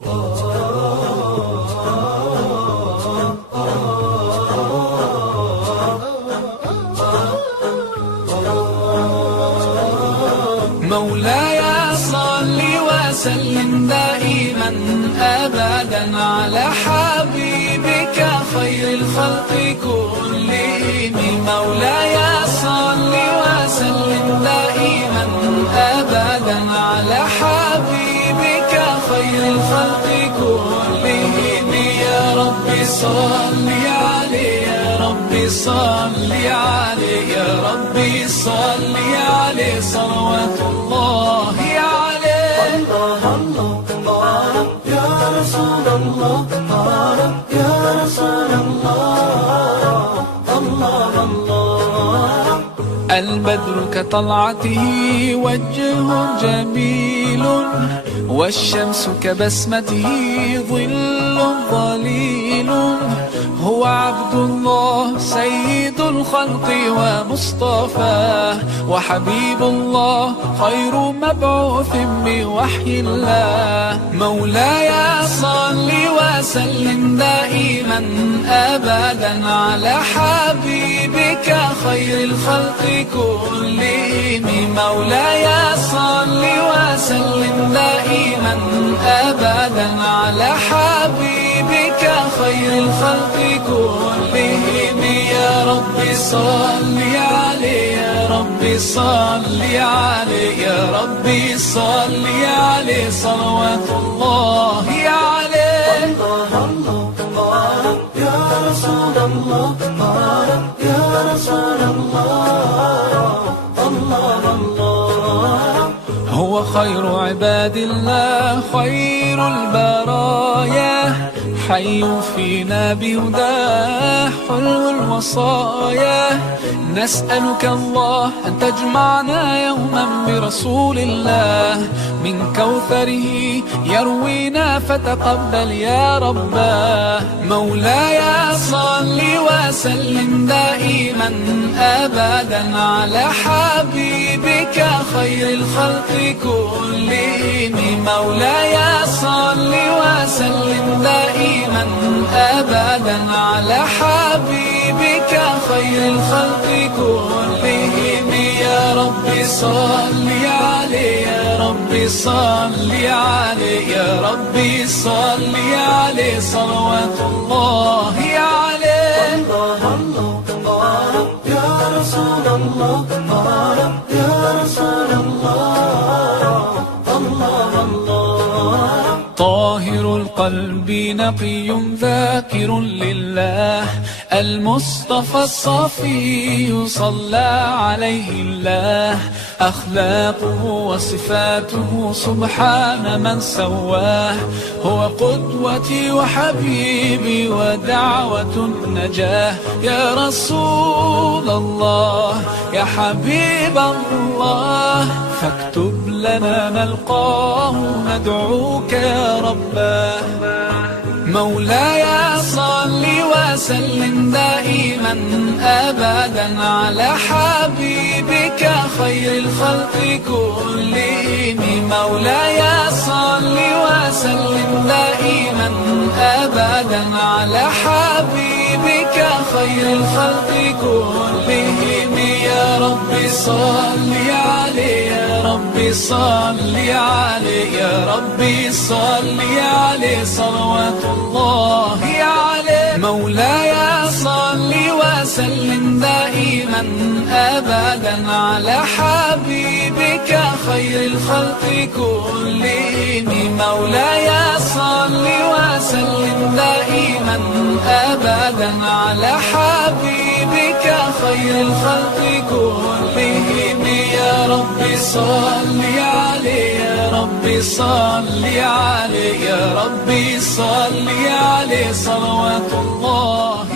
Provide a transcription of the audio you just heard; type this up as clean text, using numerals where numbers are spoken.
مولاي صل وسلم دائما أبدا على حبيبك خير الخلق كلهم. مولاي صل وسلم دائما أبدا على حبيبك خير الخلق كلهم. يا ربي صل عليه، يا ربي صل عليه، يا ربي صل عليه صلوات الله عليه. الله الله الله يا رسول الله، يا رسول الله، الله الله. البدر كطلعته وجه جميل، والشمس كبسمته ظل ظليل. هو عبد الله سيد الخلق ومصطفاه، وحبيب الله خير مبعوث بوحي الله. مولاي صل وسلم دائما أبدا على حبيبك خير الخلق كلهم. مولاي صل وسلم دائما أبدا على حبيبك خير الخلق كلهم. يا ربي صل عليه، يا ربي صل عليه، يا ربي صل عليه صلوات الله عليه. الله الله الله يا رسول الله، يا رسول الله، الله الله. هو خير عباد الله خير البرايا، حي فينا بهداه حلو الوصايا. نسألك الله أن تجمعنا يوما برسول الله، من كوثره يروينا فتقبل يا رباه. مولاي صل وسلم دائما أبدا على حبيبك خير الخلق كلهم. مولاي صل وسلم دائما أبدا على حبيبك خير الخلق كلهم. يا ربي صل عليه، يا ربي صل عليه، يا ربي صل عليه صلوات الله عليه. الله الله الله يا رسول الله، يا رسول الله، الله الله. طاهر القلب نقي ذاكر لله، المصطفى الصفي صلى عليه الله. أخلاقه وصفاته سبحان من سواه، هو قدوتي وحبيبي ودعوة النجاة. يا رسول الله يا حبيب الله، فاكتب لنا نلقاه ندعوك يا رباه. مولاي صل وسلم دائما أبدا على حبيبك خير الخلق كلهم. مولاي صل وسلم دائما أبدا على حبيبك خير الخلق كلهم. يا ربي صل عليه، يا ربي صل عليه، يا ربي صل عليه صلوات الله عليه. مولاي صل وسلم دائما أبدا على حبيبك خير الخلق كلهم. مولاي صل وسلم دائما أبدا على حبيبك خير الخلق كلهم. يا ربي صل عليه، يا ربي صل عليه، يا ربي صل عليه صلوات الله